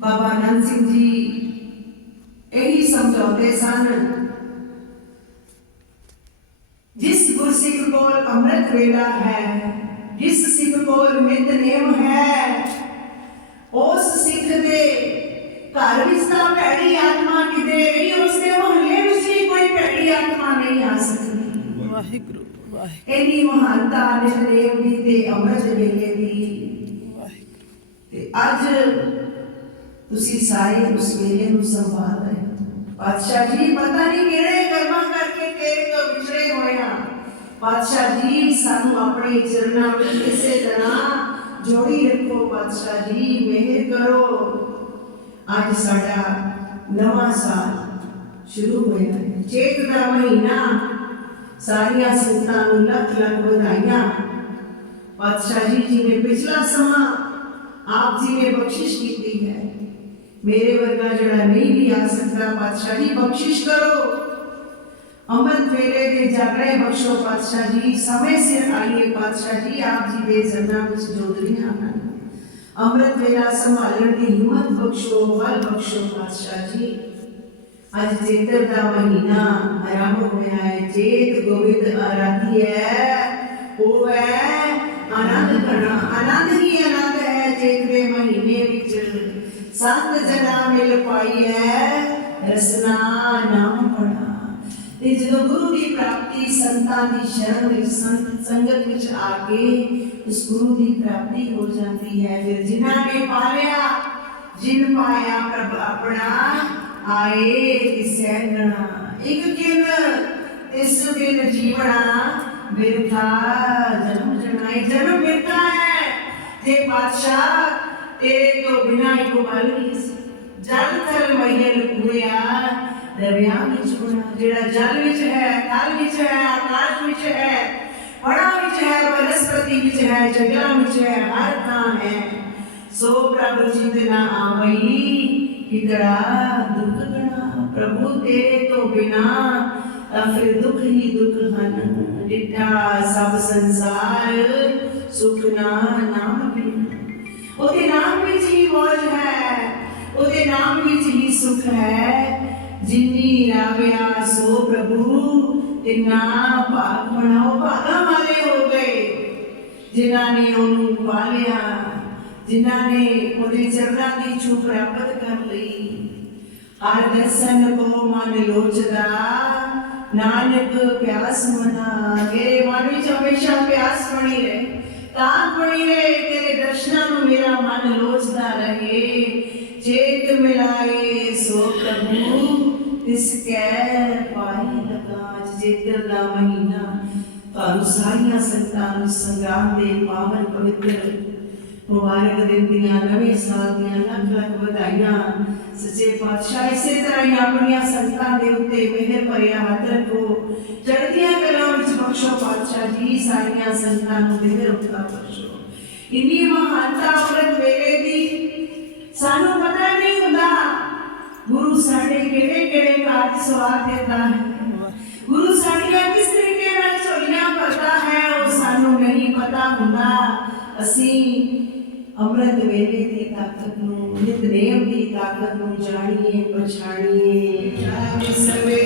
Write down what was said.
ਬਾਬਾ ਆਨੰਦ ਸਿੰਘ ਜੀ ਇਹੀ ਸਮਝਾਉਂਦੇ ਸਨ ਜਿਸ ਗੁਰਸਿੱਖ ਕੋਲ ਅੰਮ੍ਰਿਤ ਵੇਲਾ ਹੈ ਜਿਸ ਸਿੱਖ ਕੋਲ ਨਿਤਨੇਮ ਹੈ ਉਸ ਸਿੱਖ ਦੇ ਘਰ ਵਿੱਚ ਤਾਂ ਭੈੜੀ ਆਤਮਾ ਕਿਤੇ ਨਹੀਂ ਉਸ ਦੇ ਮੁਹੱਲੇ ਵਿੱਚ ਵੀ ਕੋਈ ਭੈੜੀ ਆਤਮਾ ਨਹੀਂ ਆ ਸਕਦੀ। ਵਾਹਿਗੁਰੂ ਵਾਹਿਗੁਰੂ। ਇੰਨੀ ਮਹਾਨਤਾ ਨਿਤਨੇਮ ਦੀ ਤੇ ਅੰਮ੍ਰਿਤ ਵੇਲੇ ਦੀ। ਵਾਹਿਗੁਰੂ। ਤੇ ਅੱਜ ਤੁਸੀਂ ਸਾਰੇ ਉਸ ਵੇਲੇ ਨੂੰ ਸੰਭਾਲ ਰਹੇ ਹੋ। ਪਾਤਸ਼ਾਹ ਜੀ ਪਤਾ ਨਹੀਂ ਕਿਹੜੇ ਕਰਮਾਂ ਕਰਕੇ ਤੇਰੇ ਤੋਂ ਵਿਛੜੇ ਹੋਏ ਆ ਪਾਤਸ਼ਾਹ ਜੀ ਸਾਨੂੰ ਆਪਣੇ ਚਰਨਾਂ ਵਿੱਚ ਇਸੇ ਤਰ੍ਹਾਂ ਜੋੜੀ ਰੱਖੋ ਪਾਤਸ਼ਾਹ ਜੀ ਮਿਹਰ ਕਰੋ ਅੱਜ ਸਾਡਾ ਨਵਾਂ ਸਾਲ ਸ਼ੁਰੂ ਹੋਇਆ ਹੈ ਚੇਤ ਦਾ ਮਹੀਨਾ ਸਾਰੀਆਂ ਸੰਗਤਾਂ ਨੂੰ ਲੱਖ ਲੱਖ ਵਧਾਈਆਂ ਪਾਤਸ਼ਾਹ ਜੀ ਜਿਵੇਂ ਪਿਛਲਾ ਸਮਾਂ ਆਪ ਜੀ ਨੇ ਬਖਸ਼ਿਸ਼ ਕੀਤੀ ਹੈ मेरे वर्गा जड़ा नहीं भी आ सकता, पातशाह जी बख्शिश करो। अमृत फेरे दे जागरे बख्शो पातशाह जी समय से आइए पातशाह जी आप जी दे जन्ना कुछ जोधरी आना। अमृत वेला संभालने की हिम्मत बख्शो, बल बख्शो पातशाह। जी आज जेतर का महीना, आराम में है, जेत गोविंद आराधी है वो है आनंद करना आनंद ही आनंद ਸੰਤ ਜਨਾ ਮਿਲ ਪਾਈ ਹੈ ਰਸਨਾ ਨਾਮ ਪੜਾ ਤੇ ਜਦੋਂ ਗੁਰੂ ਦੀ ਪ੍ਰਾਪਤੀ ਸੰਤਾਂ ਦੀ ਸ਼ਰਨ ਵਿੱਚ ਸੰਤ ਸੰਗਤ ਵਿੱਚ ਆ ਕੇ ਉਸ ਗੁਰੂ ਦੀ ਪ੍ਰਾਪਤੀ ਹੋ ਜਾਂਦੀ ਹੈ, ਫਿਰ ਜਿਨ੍ਹਾਂ ਨੇ ਪਾਲਿਆ, ਜਿਨ ਪਾਇਆ ਪ੍ਰਭ ਆਪਣਾ, ਆਏ ਕਿਸੈ ਗਣਾ ਇੱਕ ਕਿਨ ਇਸ ਦਿਨ ਜੀਵਣਾ ਬਿਰਥਾ, ਜਨਮ ਜਨਾਈ ਜਨਮ ਮਿਲਦਾ ਹੈ। ਤੇ ਪਾਤਸ਼ਾਹ ਤੇਰੇ ਤੋਂ ਬਿਨਾ ਹੀ ਕੋਮਲ ਨਹੀਂ ਸੀ ਜਲ ਥਲ ਮਈਲ ਪੂਰਿਆ ਦਰਿਆ ਵਿੱਚ ਗੁਣਾ ਜਿਹੜਾ ਜਲ ਵਿੱਚ ਹੈ ਥਲ ਵਿੱਚ ਹੈ ਆਕਾਸ਼ ਵਿੱਚ ਹੈ ਪੜਾ ਵਿੱਚ ਹੈ ਵਨਸਪਤੀ ਵਿੱਚ ਹੈ ਜਗ੍ਹਾ ਵਿੱਚ ਹੈ ਹਰ ਥਾਂ ਹੈ ਸੋ ਪ੍ਰਭੂ ਚਿੰਤਨਾ ਆਵਈ ਕਿਤੜਾ ਦੁੱਖ ਗਣਾ ਪ੍ਰਭੂ ਤੇਰੇ ਤੋਂ ਬਿਨਾ ਤਾਂ ਫਿਰ ਦੁੱਖ ਹੀ ਦੁੱਖ ਹਨ ਡਿੱਠਾ ਸਭ ਸੰਸਾਰ ਸੁਖ ਨਾ ਨਾਮ ਬਿਨਾ ਉਹਦੇ ਨਾਮ ਵਿੱਚ ਹੀ ਮੌਜ ਹੈ। ਉਹਦੇ ਨਾਮ ਵਿੱਚ ਹੀ ਸੁਖ ਹੈ। ਜਿਨੀ ਰਾਵਿਆ ਸੋ ਪ੍ਰਭੂ, ਤਿਨਾ ਭਾਗ ਬਣਾਓ। ਭਾਗਾ ਵਾਲੇ ਹੋ ਗਏ। ਜਿਨ੍ਹਾਂ ਨੇ ਉਹਨੂੰ ਪਾਲਿਆ, ਜਿਨ੍ਹਾਂ ਨੇ ਉਹਦੇ ਚਰਨਾਂ ਦੀ ਛੂ ਪ੍ਰਾਪਤ ਕਰ ਲਈ। ਹਰ ਦਰਸ਼ਨ ਕੋ ਮਨ ਲੋਚਦਾ, ਨਾਨਕ ਪਿਆਸ ਮਨਾ ਮੇਰੇ ਮਨ ਵਿੱਚ ਹਮੇਸ਼ਾ ਪਿਆਸ ਬਣੀ ਰਹੇ ਤਾਂ ਬਣੀ ਰਹੇ, ਤੇਰੇ अनुसारियाँ संतान, संग्राम दे पावन पवित्र, मुबारक दिन दिया नवे साल दिया लख लख बधाइयाँ। सच्चे पातशाह, इसे तरह ही अपनिया संतान दे उत्ते मेहर भरिया हाथ रखो। चढ़दियाँ कला विच बख्शो पातशाह जी, सारिया संतान नु मेहर उता बख्शो इन्नी महानता औरत वेले दी, सानू पता नहीं हुंदा, गुरु साडे केड़े केड़े कार्य सवार देता है। गुरु साडिया किस ਸਾਨੂੰ ਹੁੰਦਾ, ਅਸੀਂ ਅੰਮ੍ਰਿਤ ਵੇਲੇ ਦੀ ਤਾਕਤ ਨੂੰ ਨਿਤਨੇਮ ਦੀ ਤਾਕਤ ਨੂੰ ਜਾਣੀਏ, ਪਛਾਣੀਏ। ਜਾਗ ਸਵੇਰੇ